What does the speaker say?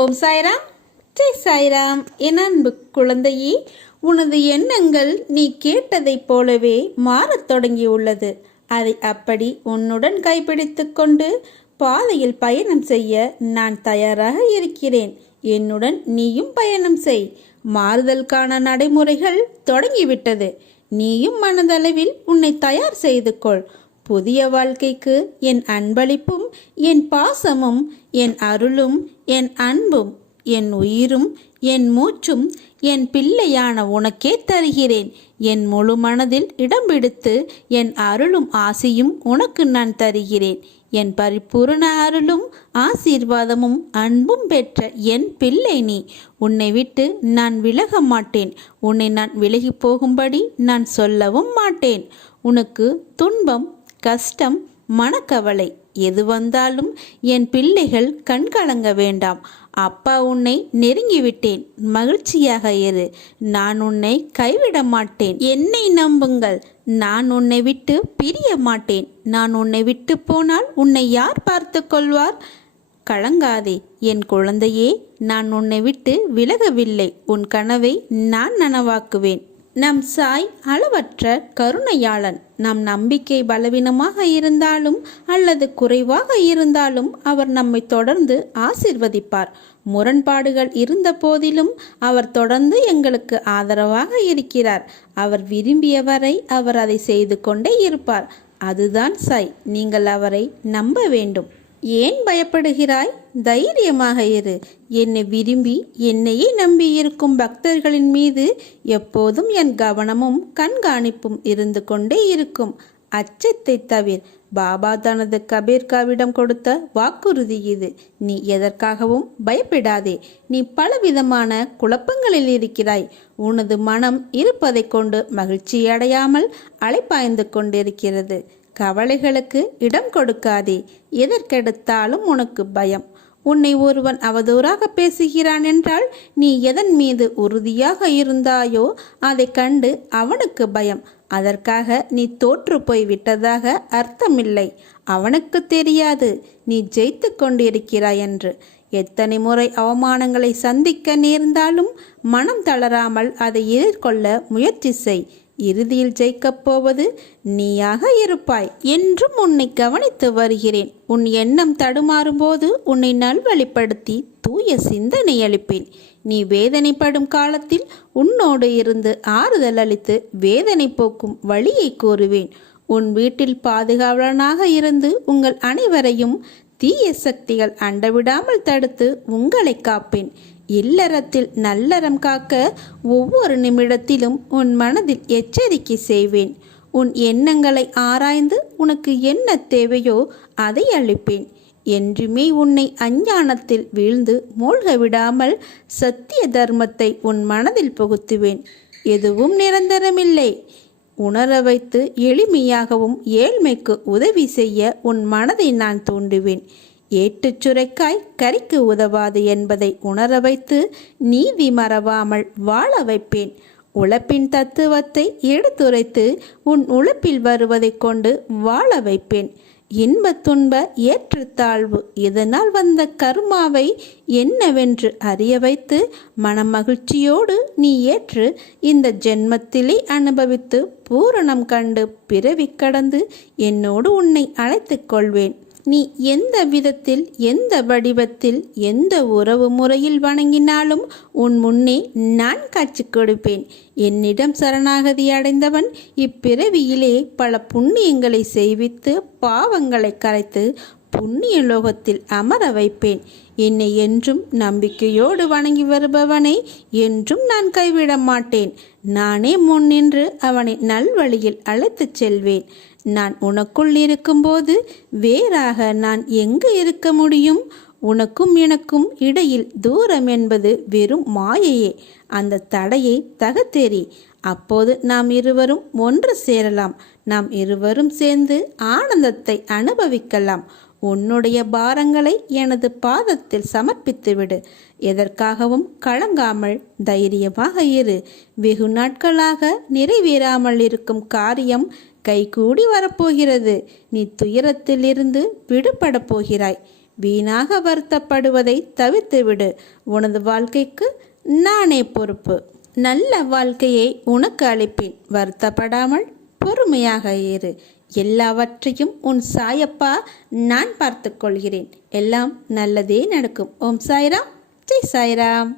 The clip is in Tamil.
ஓம் சாய்ராம், ஜெய் சாய்ராம். என் அன்பு குழந்தையே, உனது எண்ணங்கள் நீ கேட்டதைப் போலவே மாறத் தொடங்கியுள்ளது. அதை அப்படி உன்னுடன் கைப்பிடித்து கொண்டு பாதையில் பயணம் செய்ய நான் தயாராக இருக்கிறேன். என்னுடன் நீயும் பயணம் செய். மாறுதலுக்கான நடைமுறைகள் தொடங்கிவிட்டது. நீயும் மனதளவில் உன்னை தயார் செய்து கொள். புதிய வாழ்க்கைக்கு என் அன்பளிப்பும் என் பாசமும் என் அருளும் என் அன்பும் என் உயிரும் என் மூச்சும் என் பிள்ளையான உனக்கே தருகிறேன். என் முழு மனதில் இடம் பிடித்து என் அருளும் ஆசையும் உனக்கு நான் தருகிறேன். என் பரிபூரண அருளும் ஆசீர்வாதமும் அன்பும் பெற்ற என் பிள்ளை நீ. உன்னை விட்டு நான் விலக மாட்டேன். உன்னை நான் விலகி போகும்படி நான் சொல்லவும் மாட்டேன். உனக்கு துன்பம், கஷ்டம், மனக்கவலை எது வந்தாலும் என் பிள்ளைகள் கண்கலங்க வேண்டாம். அப்பா உன்னை நெருங்கிவிட்டேன். மகிழ்ச்சியாக இரு. நான் உன்னை கைவிட மாட்டேன். என்னை நம்புங்கள். நான் உன்னை விட்டு பிரிய மாட்டேன். நான் உன்னை விட்டு போனால் உன்னை யார் பார்த்து கொள்வார்? கலங்காதே என் குழந்தையே, நான் உன்னை விட்டு விலகவில்லை. உன் கனவை நான் நனவாக்குவேன். நம் சாய் அளவற்ற கருணையாளன். நம் நம்பிக்கை பலவீனமாக இருந்தாலும் அல்லது குறைவாக இருந்தாலும் அவர் நம்மை தொடர்ந்து ஆசீர்வதிப்பார். முரண்பாடுகள் இருந்த போதிலும் அவர் தொடர்ந்து எங்களுக்கு ஆதரவாக இருக்கிறார். அவர் விரும்பியவரை அவர் அதை செய்து கொண்டே இருப்பார். அதுதான் சாய். நீங்கள் அவரை நம்ப வேண்டும். ஏன் பயப்படுகிறாய்? தைரியமாக இரு. என்னை விரும்பி என்னையே நம்பியிருக்கும் பக்தர்களின் மீது எப்போதும் என் கவனமும் கண்காணிப்பும் இருந்து கொண்டே இருக்கும். அச்சத்தை தவிர. பாபா தனது கபீர்காவிடம் கொடுத்த வாக்குறுதி இது. நீ எதற்காகவும் பயப்படாதே. நீ பலவிதமான குழப்பங்களில் இருக்கிறாய். உனது மனம் இருப்பதை கொண்டு மகிழ்ச்சியடையாமல் அலைப்பாய்ந்து கொண்டிருக்கிறது. கவலைகளுக்கு இடம் கொடுக்காதே. எதற்கெடுத்தாலும் உனக்கு பயம். உன்னை ஒருவன் அவதூறாக பேசுகிறான் என்றால் நீ எதன் மீது உறுதியாக இருந்தாயோ அதை கண்டு அவனுக்கு பயம். அதற்காக நீ தோற்று போய் விட்டதாக அர்த்தமில்லை. அவனுக்கு தெரியாது நீ ஜெயித்து கொண்டிருக்கிறாய் என்று. எத்தனை முறை அவமானங்களை சந்திக்க நேர்ந்தாலும் மனம் தளராமல் அதை எதிர்கொள்ள முயற்சி செய். இறுதியில் ஜெயிக்கப் போவது நீயாக இருப்பாய். என்றும் உன்னை கவனித்து வருகிறேன். உன் எண்ணம் தடுமாறும் போது உன்னை நல்வழிப்படுத்தி தூய சிந்தனை அளிப்பேன். நீ வேதனைப்படும் காலத்தில் உன்னோடு இருந்து ஆறுதல் அளித்து வேதனை போக்கும் வழியை கூறுவேன். உன் வீட்டில் பாதுகாவலனாக இருந்து உங்கள் அனைவரையும் தீய சக்திகள் அண்டவிடாமல் தடுத்து உங்களை காப்பேன். இல்லறத்தில் நல்லறம் காக்க ஒவ்வொரு நிமிடத்திலும் உன் மனதில் எச்சரிக்கை செய்வேன். உன் எண்ணங்களை ஆராய்ந்து உனக்கு என்ன தேவையோ அதை அளிப்பேன். என்றுமே உன்னை அஞ்ஞானத்தில் வீழ்ந்து மூழ்க விடாமல் சத்திய தர்மத்தை உன் மனதில் புகுத்துவேன். எதுவும் நிரந்தரமில்லை. உணர வைத்து எளிமையாகவும் ஏழ்மைக்கு உதவி செய்ய உன் மனதை நான் தூண்டுவேன். ஏட்டுச் சுரைக்காய் கறிக்கு உதவாது என்பதை உணர வைத்து நீதி மறவாமல் வாழ வைப்பேன். உழைப்பின் தத்துவத்தை எடுத்துரைத்து உன் உழைப்பில் வருவதை கொண்டு வாழ வைப்பேன். இன்ப துன்ப ஏற்றத்தாழ்வு இதனால் வந்த கர்மாவை என்னவென்று அறிய வைத்து மனமகிழ்ச்சியோடு நீ ஏற்று இந்த ஜென்மத்திலே அனுபவித்து பூரணம் கண்டு பிறவி கடந்து என்னோடு உன்னை அழைத்துக் கொள்வேன். நீ எந்த விதத்தில், எந்த வடிவத்தில், எந்த உறவு முறையில் வணங்கினாலும் உன் முன்னே நான் காட்சி கொடுப்பேன். என்னிடம் சரணாகதி அடைந்தவன் இப்பிறவியிலே பல புண்ணியங்களை செய்வித்து பாவங்களை கரைத்து புண்ணிய லோகத்தில் அமர வைப்பேன். என்னை என்றும் நம்பிக்கையோடு வணங்கி வருபவனை என்றும் நான் கைவிட மாட்டேன். நானே முன்னின்று அவனை நல்வழியில் அழைத்துச் செல்வேன். நான் உனக்குள் இருக்கும்போது வேறாக நான் எங்கு இருக்க முடியும்? உனக்கும் எனக்கும் இடையில் தூரம் என்பது வெறும் மாயையே. அந்த தடையை தகர்த்தெறி. அப்போது நாம் இருவரும் ஒன்று சேரலாம். நாம் இருவரும் சேர்ந்து ஆனந்தத்தை அனுபவிக்கலாம். உன்னுடைய பாரங்களை எனது பாதத்தில் சமர்ப்பித்துவிடு. எதற்காகவும் கலங்காமல் தைரியமாக இரு. வெகு நாட்களாக நிறைவேறாமல் இருக்கும் காரியம் கைகூடி வரப்போகிறது. நீ துயரத்திலிருந்து விடுபட போகிறாய். வீணாக வருத்தப்படுவதை தவிர்த்துவிடு. உனது வாழ்க்கைக்கு நானே பொறுப்பு. நல்ல வாழ்க்கையை உனக்கு அளிப்பேன். வருத்தப்படாமல் பொறுமையாக இரு. எல்லாவற்றையும் உன் சாயப்பா நான் பார்த்து கொள்கிறேன். எல்லாம் நல்லதே நடக்கும். ஓம் சாய்ராம். ஜெய் சாய்ராம்.